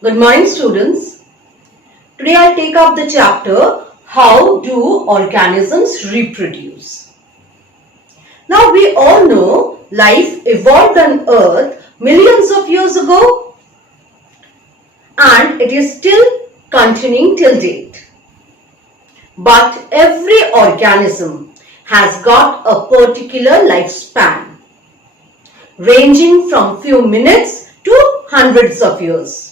Good morning, students. Today I'll take up the chapter How Do Organisms Reproduce? Now we all know life evolved on Earth millions of years ago and it is still continuing till date. But every organism has got a particular lifespan ranging from few minutes to hundreds of years.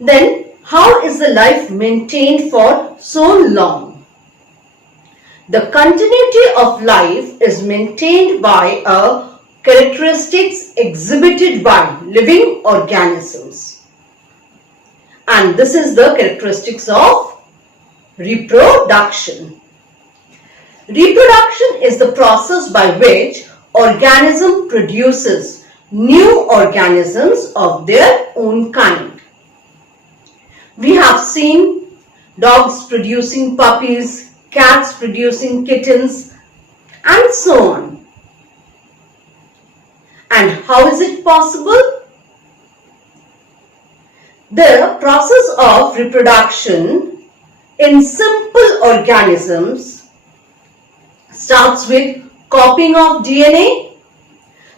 Then, how is the life maintained for so long? The continuity of life is maintained by a characteristics exhibited by living organisms. And this is the characteristics of reproduction. Reproduction is the process by which organism produces new organisms of their own kind. We have seen dogs producing puppies, cats producing kittens, and so on. And how is it possible? The process of reproduction in simple organisms starts with copying of DNA,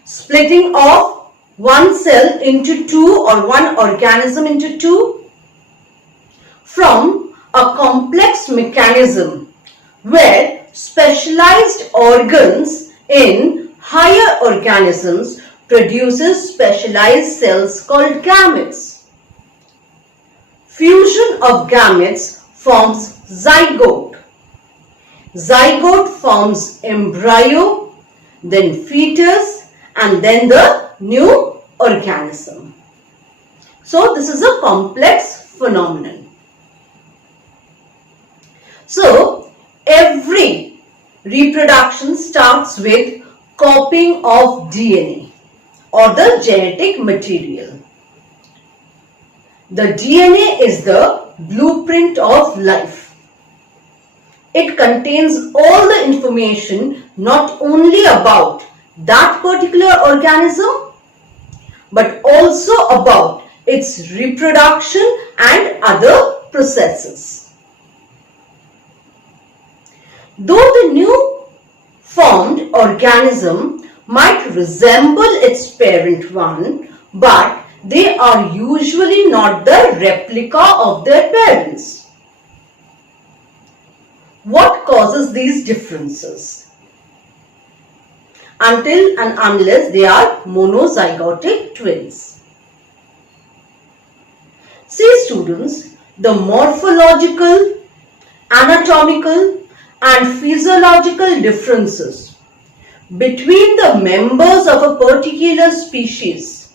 splitting of one cell into two or one organism into two, from a complex mechanism where specialized organs in higher organisms produces specialized cells called gametes. Fusion of gametes forms zygote. Zygote forms embryo, then fetus, and then the new organism. So this is a complex phenomenon. So, every reproduction starts with copying of DNA or the genetic material. The DNA is the blueprint of life. It contains all the information not only about that particular organism but also about its reproduction and other processes. Though the new formed organism might resemble its parent one, but they are usually not the replica of their parents. What causes these differences? Until and unless they are monozygotic twins. See students, the morphological, anatomical, and physiological differences between the members of a particular species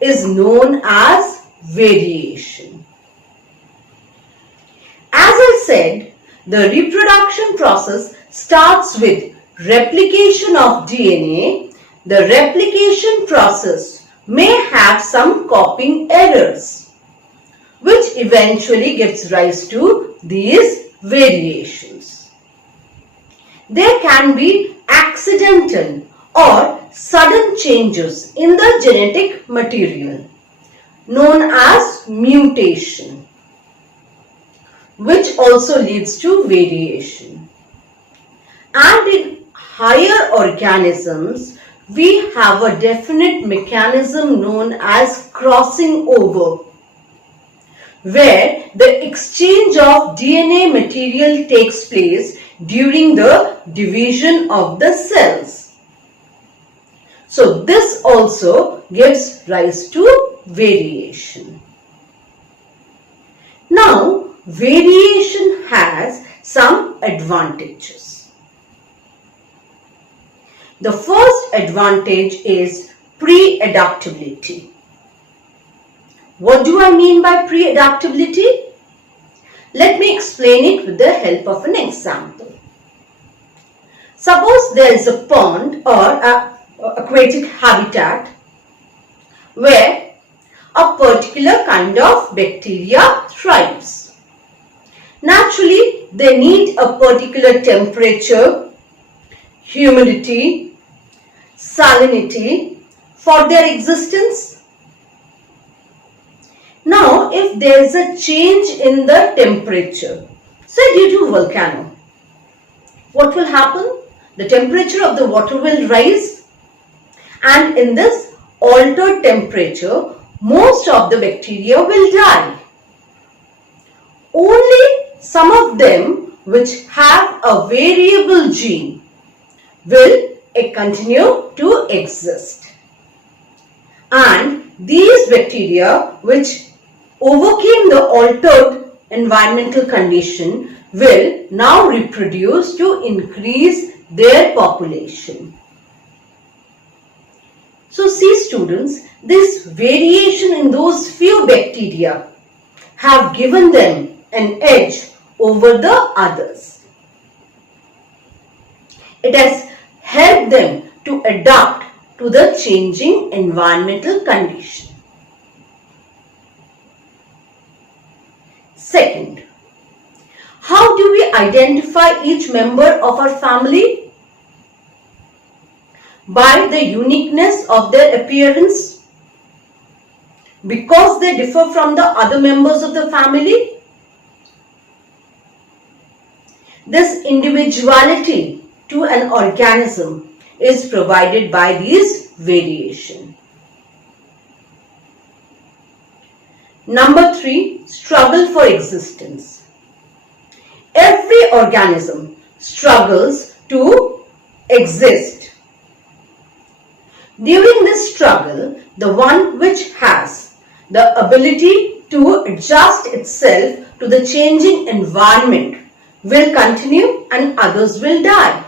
is known as variation. As I said, the reproduction process starts with replication of DNA. The replication process may have some copying errors, which eventually gives rise to these variations. There can be accidental or sudden changes in the genetic material known as mutation, which also leads to variation. And in higher organisms, we have a definite mechanism known as crossing over, where the exchange of DNA material takes place during the division of the cells. So this also gives rise to variation. Now, variation has some advantages. The first advantage is pre-adaptability. What do I mean by pre-adaptability? Let me explain it with the help of an example. Suppose there is a pond or an aquatic habitat where a particular kind of bacteria thrives. Naturally, they need a particular temperature, humidity, salinity for their existence. Now, if there is a change in the temperature, say due to volcano, what will happen? The temperature of the water will rise, and in this altered temperature, most of the bacteria will die. Only some of them which have a variable gene will continue to exist. And these bacteria which overcame the altered environmental condition will now reproduce to increase their population. So see students, this variation in those few bacteria have given them an edge over the others. It has helped them to adapt to the changing environmental condition. Second, how do we identify each member of our family? By the uniqueness of their appearance, because they differ from the other members of the family. This individuality to an organism is provided by these variation. Number 3, struggle for existence. Every organism struggles to exist. During this struggle, the one which has the ability to adjust itself to the changing environment will continue and others will die.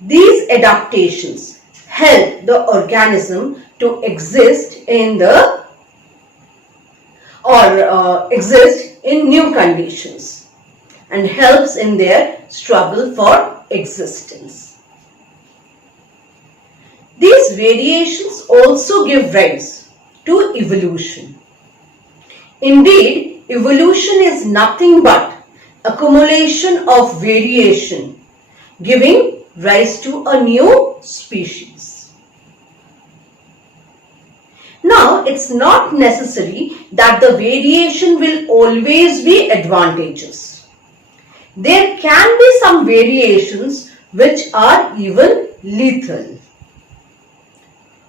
These adaptations help the organism to exist in exist in new conditions and helps in their struggle for existence. These variations also give rise to evolution. Indeed, evolution is nothing but accumulation of variation, giving rise to a new species. Now, it's not necessary that the variation will always be advantageous. There can be some variations which are even lethal,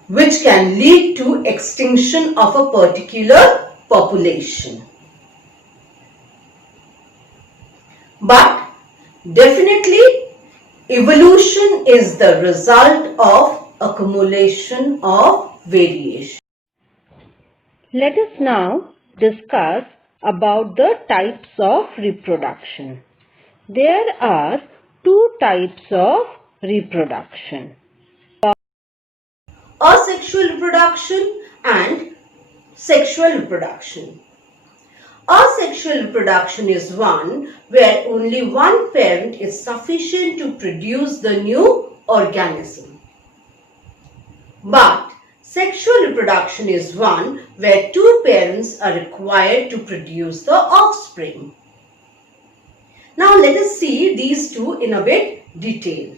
which can lead to extinction of a particular population. But definitely, evolution is the result of accumulation of variation. Let us now discuss about the types of reproduction. There are two types of reproduction: asexual reproduction and sexual reproduction. Asexual reproduction is one where only one parent is sufficient to produce the new organism. But sexual reproduction is one where two parents are required to produce the offspring. Now let us see these two in a bit detail.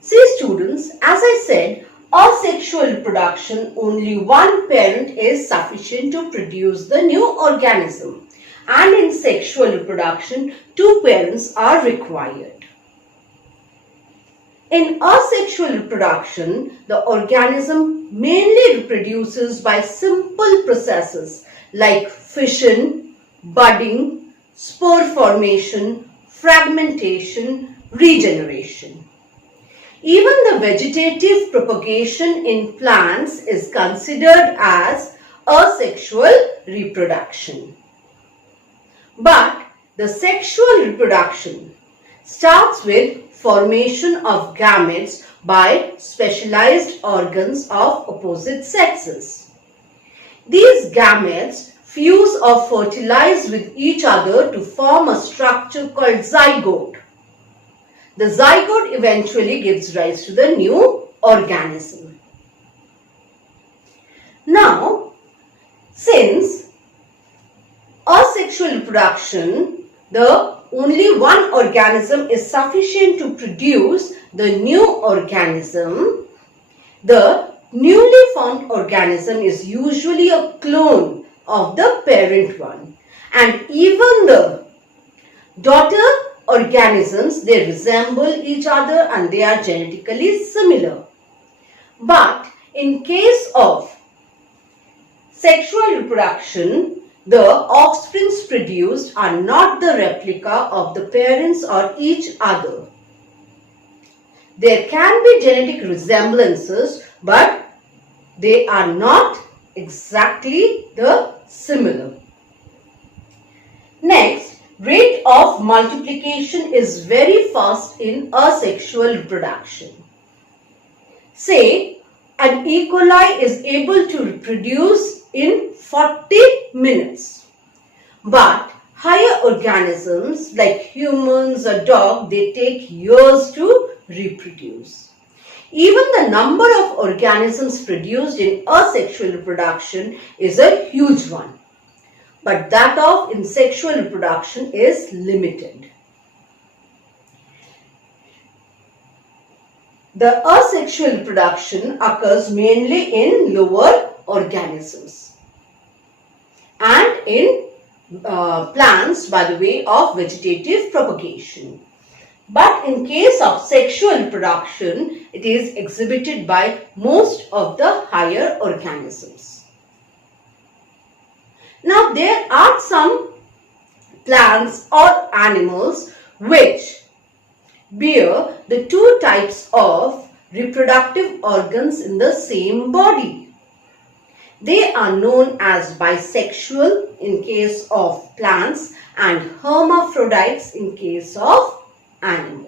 See students, as I said, asexual reproduction, only one parent is sufficient to produce the new organism, and in sexual reproduction, two parents are required. In asexual reproduction, the organism mainly reproduces by simple processes like fission, budding, spore formation, fragmentation, regeneration. Even the vegetative propagation in plants is considered as asexual reproduction. But the sexual reproduction starts with formation of gametes by specialized organs of opposite sexes. These gametes fuse or fertilize with each other to form a structure called zygote. The zygote eventually gives rise to the new organism. Now, since asexual reproduction, the only one organism is sufficient to produce the new organism, the Newly formed organism is usually a clone of the parent one, and even the daughter organisms, they resemble each other and they are genetically similar. But in case of sexual reproduction, the offsprings produced are not the replica of the parents or each other. There can be genetic resemblances, but they are not exactly the similar. Next, rate of multiplication is very fast in asexual reproduction. Say, an E. coli is able to reproduce in 40 minutes. But higher organisms like humans or dog, they take years to reproduce. Even the number of organisms produced in asexual reproduction is a huge one. But that of in sexual reproduction is limited. The asexual reproduction occurs mainly in lower organisms and in plants by the way of vegetative propagation. But in case of sexual reproduction, it is exhibited by most of the higher organisms. Now, there are some plants or animals which bear the two types of reproductive organs in the same body. They are known as bisexual in case of plants and hermaphrodites in case of animals.